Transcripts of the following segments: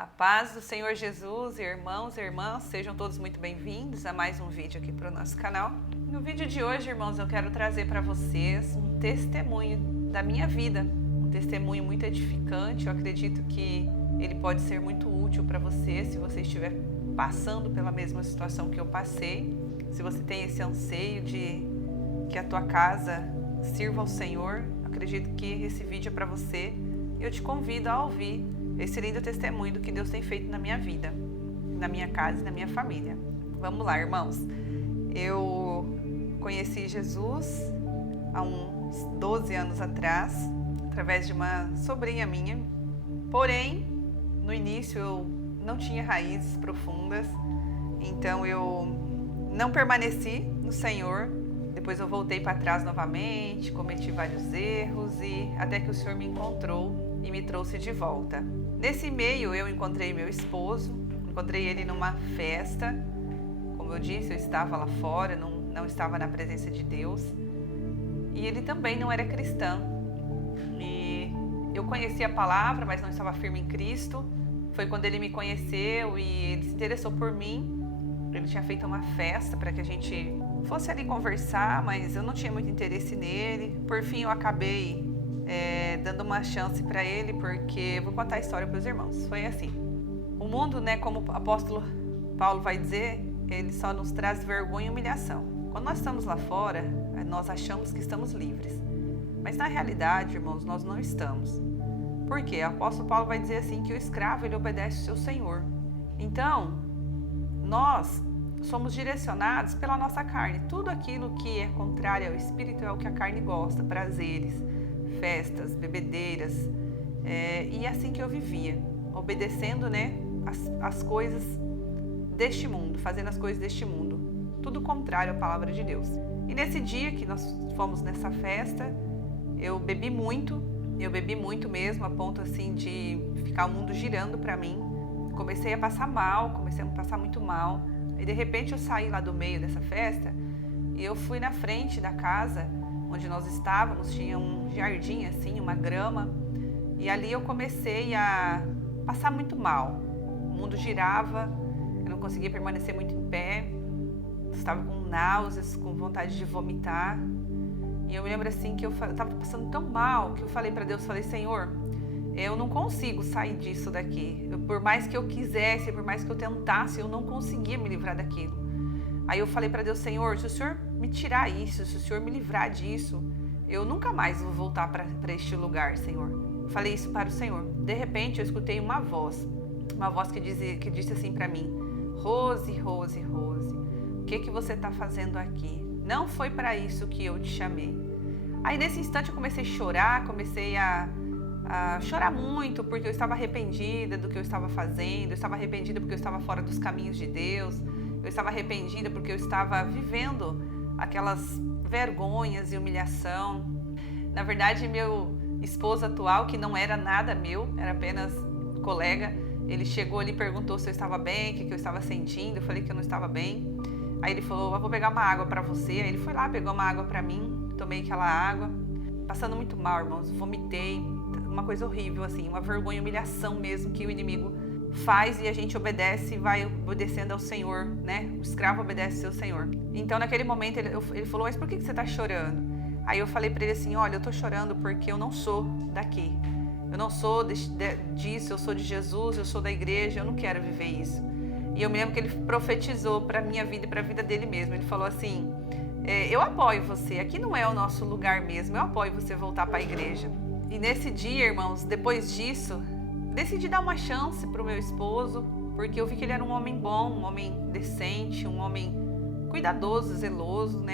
A paz do Senhor Jesus, irmãos e irmãs, sejam todos muito bem-vindos a mais um vídeo aqui para o nosso canal. No vídeo de hoje, irmãos, eu quero trazer para vocês um testemunho da minha vida, um testemunho muito edificante. Eu acredito que ele pode ser muito útil para você se você estiver passando pela mesma situação que eu passei, se você tem esse anseio de que a tua casa sirva ao Senhor. Eu acredito que esse vídeo é para você e eu te convido a ouvir esse lindo testemunho do que Deus tem feito na minha vida, na minha casa e na minha família. Vamos lá, irmãos. Eu conheci Jesus há uns 12 anos atrás, através de uma sobrinha minha. Porém, no início eu não tinha raízes profundas, então eu não permaneci no Senhor. Depois eu voltei para trás novamente, cometi vários erros e até que o Senhor me encontrou e me trouxe de volta. Nesse meio eu encontrei meu esposo, encontrei ele numa festa. Como eu disse, eu estava lá fora, não estava na presença de Deus. E ele também não era cristão. E eu conhecia a palavra, mas não estava firme em Cristo. Foi quando ele me conheceu e ele se interessou por mim. Ele tinha feito uma festa para que a gente fosse ali conversar, mas eu não tinha muito interesse nele. Por fim, eu acabei dando uma chance para ele, porque eu vou contar a história para os irmãos. Foi assim: o mundo, como o apóstolo Paulo vai dizer, ele só nos traz vergonha e humilhação. Quando nós estamos lá fora, nós achamos que estamos livres, mas na realidade, irmãos, nós não estamos. Por quê? O apóstolo Paulo vai dizer assim, que o escravo, ele obedece ao seu senhor. Então, nós somos direcionados pela nossa carne. Tudo aquilo que é contrário ao Espírito é o que a carne gosta, prazeres, festas, bebedeiras, e assim que eu vivia, obedecendo, as coisas deste mundo, fazendo as coisas deste mundo, tudo contrário à palavra de Deus. E nesse dia que nós fomos nessa festa, eu bebi muito mesmo, a ponto assim de ficar o mundo girando para mim. Comecei a passar muito mal, e de repente eu saí lá do meio dessa festa e eu fui na frente da casa onde nós estávamos, tinha um jardim assim, uma grama, e ali eu comecei a passar muito mal. O mundo girava, eu não conseguia permanecer muito em pé, estava com náuseas, com vontade de vomitar. E eu me lembro assim que eu estava passando tão mal que eu falei para Deus, Senhor, eu não consigo sair disso daqui. Por mais que eu quisesse, por mais que eu tentasse, eu não conseguia me livrar daquilo. Aí eu falei para Deus, Senhor, se o Senhor me tirar isso, se o Senhor me livrar disso, eu nunca mais vou voltar para este lugar, Senhor. Falei isso para o Senhor. De repente eu escutei uma voz que disse assim para mim, Rose, Rose, Rose, o que você está fazendo aqui? Não foi para isso que eu te chamei. Aí nesse instante eu comecei a chorar, comecei a chorar muito, porque eu estava arrependida do que eu estava fazendo, eu estava arrependida porque eu estava fora dos caminhos de Deus, eu estava arrependida porque eu estava vivendo aquelas vergonhas e humilhação. Na verdade, meu esposo atual, que não era nada meu, era apenas colega, ele chegou ali e perguntou se eu estava bem, o que eu estava sentindo. Eu falei que eu não estava bem. Aí ele falou, eu vou pegar uma água para você. Aí ele foi lá, pegou uma água para mim, tomei aquela água, passando muito mal, irmãos, vomitei, uma coisa horrível, assim, uma vergonha e humilhação mesmo que o inimigo faz e a gente obedece e vai obedecendo ao Senhor, O escravo obedece ao seu Senhor. Então, naquele momento, ele falou, mas por que você está chorando? Aí eu falei para ele assim, olha, eu estou chorando porque eu não sou daqui. Eu não sou disso, eu sou de Jesus, eu sou da igreja, eu não quero viver isso. E eu me lembro que ele profetizou para a minha vida e para a vida dele mesmo. Ele falou assim, eu apoio você, aqui não é o nosso lugar mesmo, eu apoio você voltar para a igreja. E nesse dia, irmãos, depois disso, decidi dar uma chance para o meu esposo, porque eu vi que ele era um homem bom, um homem decente, um homem cuidadoso, zeloso,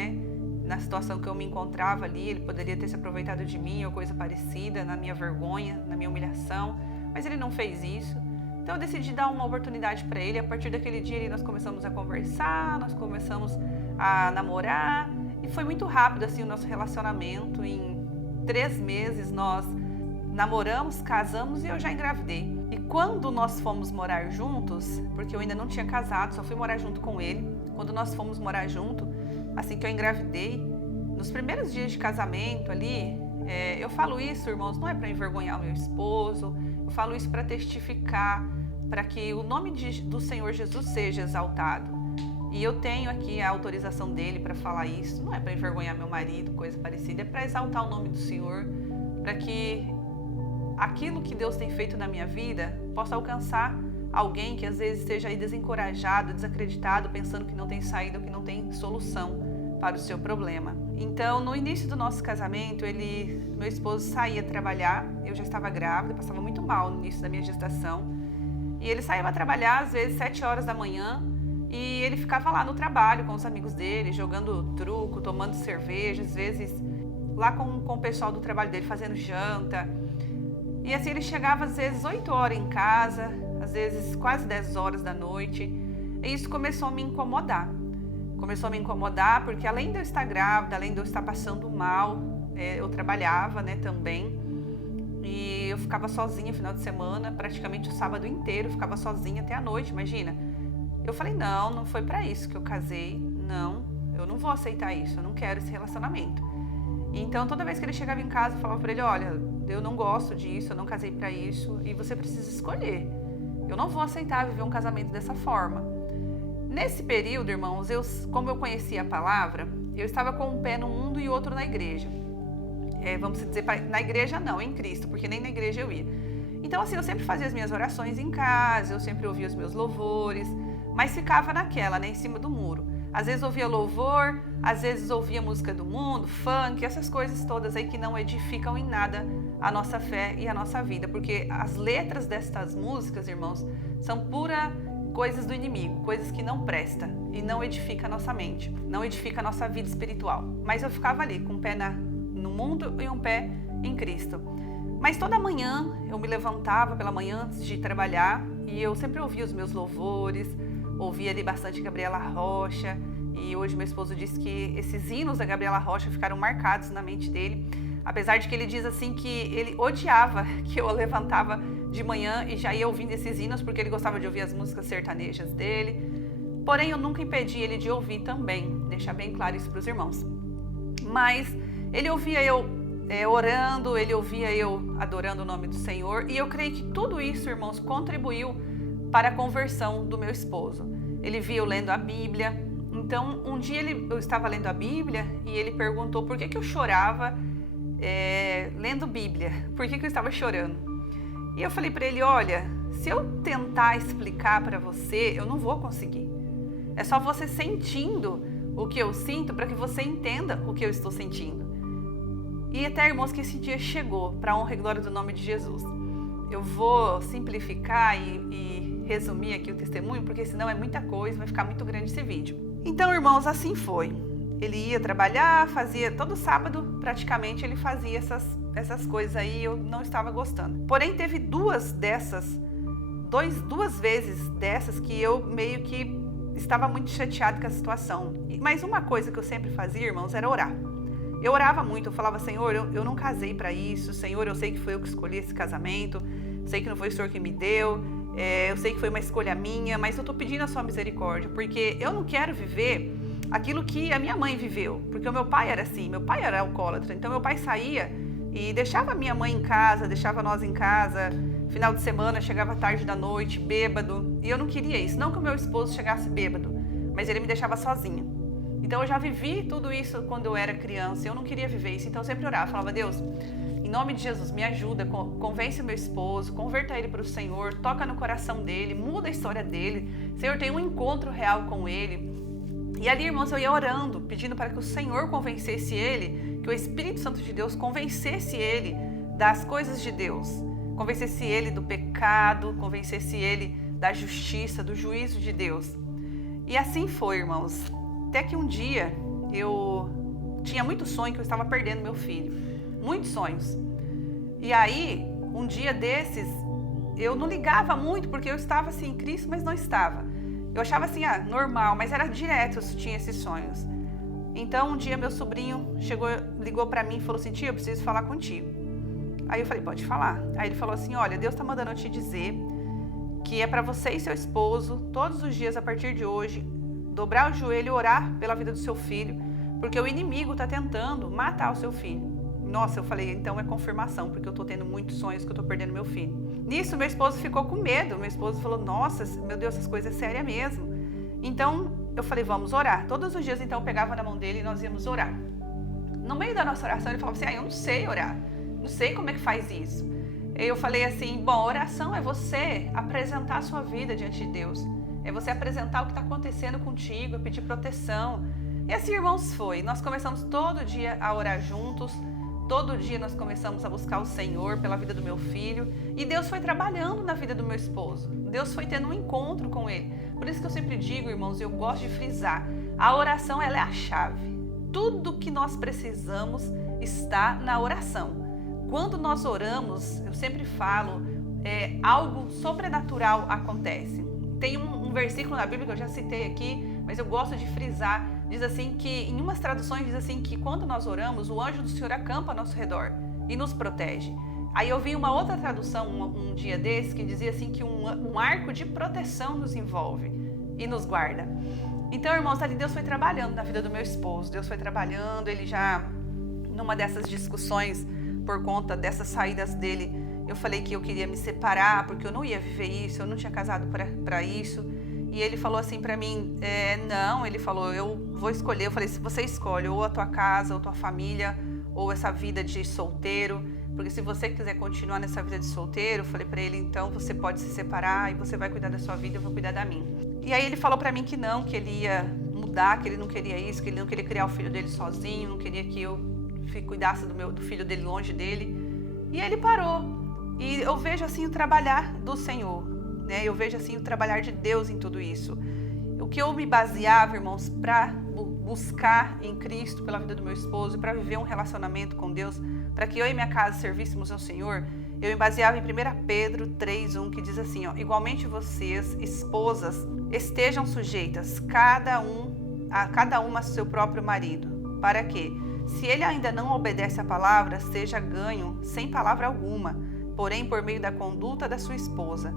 Na situação que eu me encontrava ali, ele poderia ter se aproveitado de mim ou coisa parecida, na minha vergonha, na minha humilhação, mas ele não fez isso. Então eu decidi dar uma oportunidade para ele. A partir daquele dia nós começamos a conversar, nós começamos a namorar e foi muito rápido assim o nosso relacionamento. Em 3 meses nós namoramos, casamos e eu já engravidei. E quando nós fomos morar juntos, porque eu ainda não tinha casado, só fui morar junto com ele. Quando nós fomos morar junto, assim que eu engravidei, nos primeiros dias de casamento ali, eu falo isso, irmãos, não é para envergonhar o meu esposo, eu falo isso para testificar para que o nome do Senhor Jesus seja exaltado. E eu tenho aqui a autorização dele para falar isso. Não é para envergonhar meu marido, coisa parecida, é para exaltar o nome do Senhor, para que aquilo que Deus tem feito na minha vida possa alcançar alguém que às vezes esteja aí desencorajado, desacreditado, pensando que não tem saída, que não tem solução para o seu problema. Então, no início do nosso casamento, meu esposo saía trabalhar, eu já estava grávida, passava muito mal no início da minha gestação, e ele saía para trabalhar às vezes 7 horas da manhã, e ele ficava lá no trabalho com os amigos dele, jogando truco, tomando cerveja, às vezes lá com o pessoal do trabalho dele, fazendo janta. E assim ele chegava às vezes 8 horas em casa, às vezes quase 10 horas da noite. E isso começou a me incomodar. Começou a me incomodar porque além de eu estar grávida, além de eu estar passando mal, eu trabalhava, né, também. E eu ficava sozinha no final de semana, praticamente o sábado inteiro, ficava sozinha até a noite, imagina. Eu falei, não foi para isso que eu casei, não, eu não vou aceitar isso, eu não quero esse relacionamento. Então, toda vez que ele chegava em casa, eu falava para ele, olha, eu não gosto disso, eu não casei para isso, e você precisa escolher. Eu não vou aceitar viver um casamento dessa forma. Nesse período, irmãos, como eu conhecia a palavra, eu estava com um pé no mundo e outro na igreja. Vamos dizer, na igreja não, em Cristo, porque nem na igreja eu ia. Então, assim, eu sempre fazia as minhas orações em casa, eu sempre ouvia os meus louvores, mas ficava naquela, né, em cima do muro. Às vezes ouvia louvor, às vezes ouvia música do mundo, funk, essas coisas todas aí que não edificam em nada a nossa fé e a nossa vida. Porque as letras destas músicas, irmãos, são pura coisas do inimigo, coisas que não prestam e não edificam a nossa mente, não edificam a nossa vida espiritual. Mas eu ficava ali com um pé no mundo e um pé em Cristo. Mas toda manhã eu me levantava pela manhã antes de trabalhar e eu sempre ouvia os meus louvores, ouvia ali bastante Gabriela Rocha, e hoje meu esposo disse que esses hinos da Gabriela Rocha ficaram marcados na mente dele, apesar de que ele diz assim que ele odiava que eu levantava de manhã e já ia ouvindo esses hinos, porque ele gostava de ouvir as músicas sertanejas dele, porém eu nunca impedi ele de ouvir também, deixar bem claro isso para os irmãos. Mas ele ouvia eu orando, ele ouvia eu adorando o nome do Senhor, e eu creio que tudo isso, irmãos, contribuiu para a conversão do meu esposo. Ele via eu lendo a Bíblia. Então, um dia eu estava lendo a Bíblia e ele perguntou por que eu chorava lendo Bíblia, por que eu estava chorando. E eu falei para ele, olha, se eu tentar explicar para você, eu não vou conseguir. É só você sentindo o que eu sinto para que você entenda o que eu estou sentindo. E até, irmãos, que esse dia chegou, para a honra e glória do nome de Jesus. Eu vou simplificar e resumir aqui o testemunho, porque senão é muita coisa, vai ficar muito grande esse vídeo. Então, irmãos, assim foi. Ele ia trabalhar, fazia todo sábado, praticamente ele fazia essas coisas aí, eu não estava gostando. Porém, teve duas vezes dessas que eu meio que estava muito chateado com a situação. Mas uma coisa que eu sempre fazia, irmãos, era orar. Eu orava muito, eu falava, Senhor, eu não casei para isso, Senhor, eu sei que foi eu que escolhi esse casamento, sei que não foi o Senhor que me deu, eu sei que foi uma escolha minha, mas eu estou pedindo a sua misericórdia, porque eu não quero viver aquilo que a minha mãe viveu, porque o meu pai era assim, meu pai era alcoólatra, então meu pai saía e deixava a minha mãe em casa, deixava nós em casa, final de semana, chegava tarde da noite, bêbado, e eu não queria isso, não que o meu esposo chegasse bêbado, mas ele me deixava sozinha. Então eu já vivi tudo isso quando eu era criança, eu não queria viver isso, então eu sempre orava, falava, Deus, em nome de Jesus, me ajuda, convence o meu esposo, converta ele para o Senhor, toca no coração dele, muda a história dele, Senhor, tem um encontro real com ele. E ali, irmãos, eu ia orando, pedindo para que o Senhor convencesse ele, que o Espírito Santo de Deus convencesse ele das coisas de Deus, convencesse ele do pecado, convencesse ele da justiça, do juízo de Deus. E assim foi, irmãos. Até que um dia eu tinha muito sonho que eu estava perdendo meu filho. Muitos sonhos. E aí, um dia desses, eu não ligava muito, porque eu estava assim em Cristo, mas não estava. Eu achava assim, normal, mas era direto, eu tinha esses sonhos. Então, um dia meu sobrinho ligou para mim e falou assim, tia, eu preciso falar contigo. Aí eu falei, pode falar. Aí ele falou assim, olha, Deus está mandando eu te dizer que é para você e seu esposo, todos os dias a partir de hoje, dobrar o joelho e orar pela vida do seu filho, porque o inimigo está tentando matar o seu filho. Nossa, eu falei, então é confirmação, porque eu estou tendo muitos sonhos que eu estou perdendo meu filho. Nisso, meu esposo ficou com medo. Meu esposo falou, nossa, meu Deus, essas coisas é séria mesmo. Então, eu falei, vamos orar. Todos os dias, então, eu pegava na mão dele e nós íamos orar. No meio da nossa oração, ele falava assim, eu não sei orar. Não sei como é que faz isso. Eu falei assim, bom, oração é você apresentar a sua vida diante de Deus. É você apresentar o que está acontecendo contigo, pedir proteção. E assim, irmãos, foi. Nós começamos todo dia a orar juntos. Todo dia nós começamos a buscar o Senhor pela vida do meu filho. E Deus foi trabalhando na vida do meu esposo. Deus foi tendo um encontro com ele. Por isso que eu sempre digo, irmãos, eu gosto de frisar. A oração, ela é a chave. Tudo que nós precisamos está na oração. Quando nós oramos, eu sempre falo, algo sobrenatural acontece. Tem um versículo na Bíblia que eu já citei aqui, mas eu gosto de frisar. Diz assim que, em umas traduções, diz assim que quando nós oramos, o anjo do Senhor acampa ao nosso redor e nos protege. Aí eu vi uma outra tradução um dia desse que dizia assim que um arco de proteção nos envolve e nos guarda. Então, irmãos, ali Deus foi trabalhando na vida do meu esposo. Deus foi trabalhando, ele já, numa dessas discussões, por conta dessas saídas dele, eu falei que eu queria me separar, porque eu não ia viver isso, eu não tinha casado para isso. E ele falou assim para mim, não, ele falou, eu vou escolher. Eu falei, se você escolhe ou a tua casa, ou a tua família, ou essa vida de solteiro, porque se você quiser continuar nessa vida de solteiro, eu falei para ele, então você pode se separar e você vai cuidar da sua vida, eu vou cuidar da minha. E aí ele falou para mim que não, que ele ia mudar, que ele não queria isso, que ele não queria criar o filho dele sozinho, não queria que eu cuidasse do filho dele longe dele. E ele parou. E eu vejo assim o trabalhar do Senhor, né? Eu vejo assim o trabalhar de Deus em tudo isso. O que eu me baseava, irmãos, para buscar em Cristo pela vida do meu esposo, para viver um relacionamento com Deus, para que eu e minha casa servíssemos ao Senhor, eu me baseava em 1 Pedro 3:1, que diz assim, igualmente vocês, esposas, estejam sujeitas, cada uma a seu próprio marido, para que, se ele ainda não obedece à palavra, seja ganho sem palavra alguma, porém por meio da conduta da sua esposa,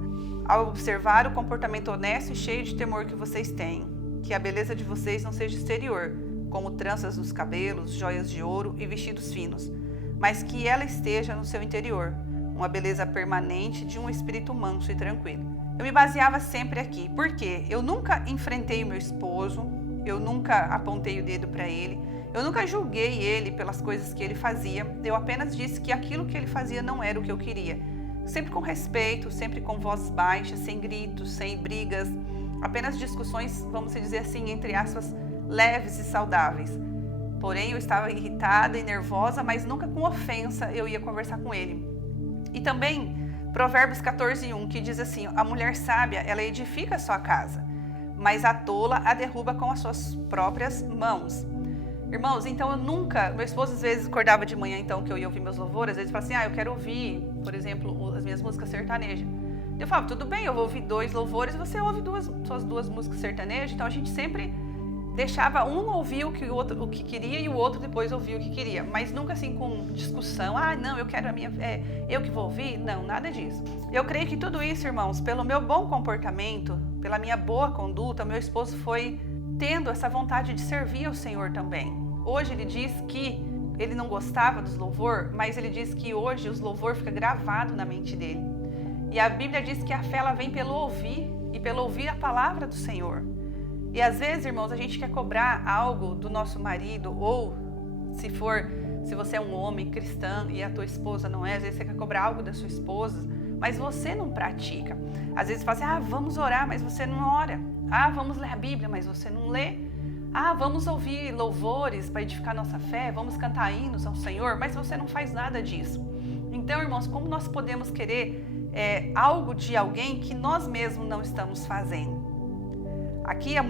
ao observar o comportamento honesto e cheio de temor que vocês têm, que a beleza de vocês não seja exterior, como tranças nos cabelos, joias de ouro e vestidos finos, mas que ela esteja no seu interior, uma beleza permanente de um espírito manso e tranquilo. Eu me baseava sempre aqui, porque eu nunca enfrentei o meu esposo, eu nunca apontei o dedo para ele, eu nunca julguei ele pelas coisas que ele fazia, eu apenas disse que aquilo que ele fazia não era o que eu queria. Sempre com respeito, sempre com voz baixa, sem gritos, sem brigas, apenas discussões, vamos dizer assim, entre aspas, leves e saudáveis. Porém, eu estava irritada e nervosa, mas nunca com ofensa eu ia conversar com ele. E também, Provérbios 14:1, que diz assim, a mulher sábia, ela edifica a sua casa, mas a tola a derruba com as suas próprias mãos. Irmãos, então meu esposo às vezes acordava de manhã, então, que eu ia ouvir meus louvores, às vezes falava assim, eu quero ouvir, por exemplo, as minhas músicas sertanejas. Eu falava, tudo bem, eu vou ouvir 2 louvores, você ouve suas 2 músicas sertanejas, então a gente sempre deixava um ouvir o que queria e o outro depois ouvir o que queria, mas nunca assim com discussão, não, eu quero eu que vou ouvir, não, nada disso. Eu creio que tudo isso, irmãos, pelo meu bom comportamento, pela minha boa conduta, meu esposo foi tendo essa vontade de servir ao Senhor também. Hoje ele diz que ele não gostava dos louvor, mas ele diz que hoje os louvor fica gravado na mente dele. E a Bíblia diz que a fé ela vem pelo ouvir e pelo ouvir a palavra do Senhor. E às vezes, irmãos, a gente quer cobrar algo do nosso marido, ou se você é um homem cristão e a tua esposa não é, às vezes você quer cobrar algo da sua esposa, mas você não pratica. Às vezes você fala assim, vamos orar, mas você não ora. Vamos ler a Bíblia, mas você não lê. Vamos ouvir louvores para edificar nossa fé, vamos cantar hinos ao Senhor, mas você não faz nada disso. Então, irmãos, como nós podemos querer algo de alguém que nós mesmos não estamos fazendo? Aqui a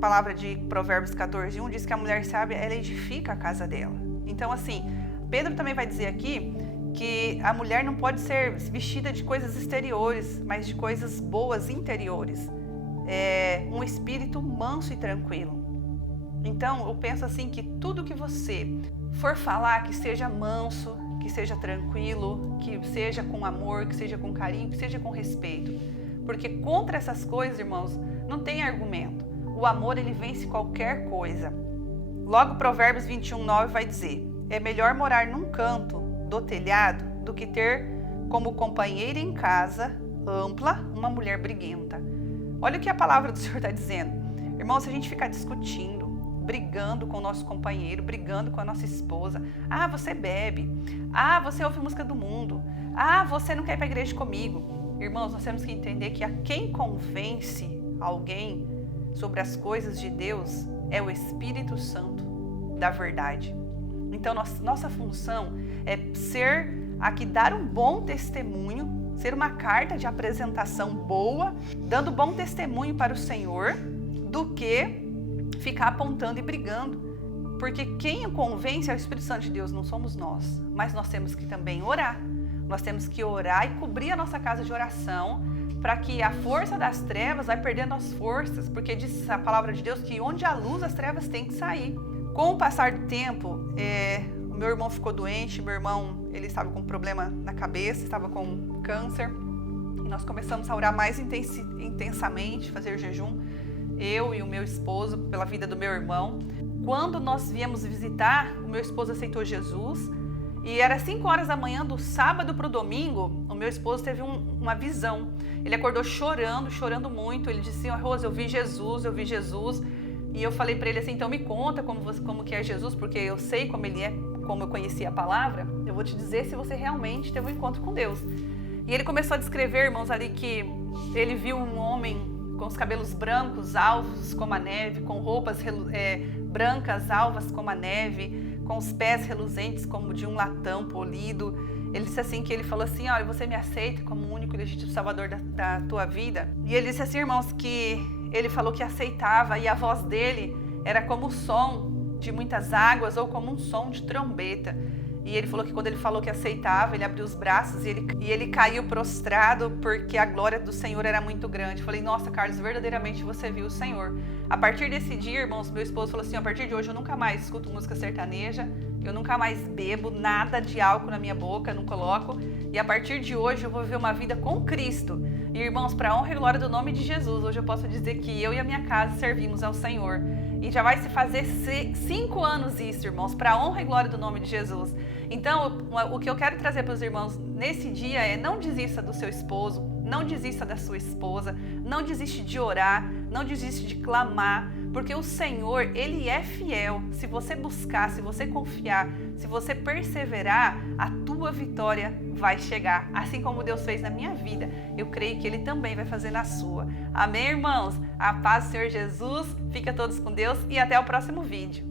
palavra de Provérbios 14:1 diz que a mulher sábia, ela edifica a casa dela. Então, assim, Pedro também vai dizer aqui que a mulher não pode ser vestida de coisas exteriores, mas de coisas boas interiores. Um espírito manso e tranquilo. Então, eu penso assim que tudo que você for falar, que seja manso, que seja tranquilo, que seja com amor, que seja com carinho, que seja com respeito. Porque contra essas coisas, irmãos, não tem argumento. O amor, ele vence qualquer coisa. Logo, Provérbios 21:9 vai dizer, é melhor morar num canto do telhado do que ter como companheira em casa, ampla, uma mulher briguenta. Olha o que a palavra do Senhor está dizendo. Irmão, se a gente ficar discutindo, brigando com o nosso companheiro, brigando com a nossa esposa, você bebe, você ouve música do mundo, você não quer ir para a igreja comigo. Irmãos, nós temos que entender que a quem convence alguém sobre as coisas de Deus é o Espírito Santo da verdade. Então, nossa função é ser aqui, dar um bom testemunho, ser uma carta de apresentação boa, dando bom testemunho para o Senhor, do que ficar apontando e brigando. Porque quem o convence é o Espírito Santo de Deus, não somos nós. Mas nós temos que também orar. Nós temos que orar e cobrir a nossa casa de oração, para que a força das trevas vai perdendo as forças, porque diz a palavra de Deus que onde há luz, as trevas têm que sair. Com o passar do tempo, o meu irmão ficou doente, meu irmão, ele estava com um problema na cabeça, estava com câncer, e nós começamos a orar mais intensamente, fazer jejum, eu e o meu esposo, pela vida do meu irmão. Quando nós viemos visitar, o meu esposo aceitou Jesus, e era 5 horas da manhã, do sábado para o domingo, o meu esposo teve uma visão. Ele acordou chorando muito. Ele disse assim: Rose, eu vi Jesus. E eu falei para ele assim: então me conta como que é Jesus, porque eu sei como ele é, como eu conhecia a palavra. Eu vou te dizer se você realmente teve um encontro com Deus. E ele começou a descrever, irmãos, ali que ele viu um homem com os cabelos brancos, alvos como a neve, com roupas brancas, alvas como a neve, com os pés reluzentes como de um latão polido. Ele disse assim, que ele falou assim: olha, você me aceita como o único e legítimo salvador da tua vida? E ele disse assim, irmãos, que ele falou que aceitava, e a voz dele era como o som de muitas águas ou como um som de trombeta. E ele falou que quando ele falou que aceitava, ele abriu os braços e ele caiu prostrado, porque a glória do Senhor era muito grande. Eu falei: nossa, Carlos, verdadeiramente você viu o Senhor. A partir desse dia, irmãos, meu esposo falou assim: a partir de hoje eu nunca mais escuto música sertaneja, eu nunca mais bebo nada de álcool na minha boca, não coloco. E a partir de hoje eu vou viver uma vida com Cristo. E, irmãos, para a honra e glória do nome de Jesus, hoje eu posso dizer que eu e a minha casa servimos ao Senhor. E já vai se fazer 5 anos isso, irmãos, para a honra e glória do nome de Jesus. Então, o que eu quero trazer para os irmãos nesse dia é: não desista do seu esposo, não desista da sua esposa, não desiste de orar, não desiste de clamar, porque o Senhor, Ele é fiel. Se você buscar, se você confiar, se você perseverar, a tua vitória vai chegar. Assim como Deus fez na minha vida, eu creio que Ele também vai fazer na sua. Amém, irmãos? A paz do Senhor Jesus, fica todos com Deus e até o próximo vídeo.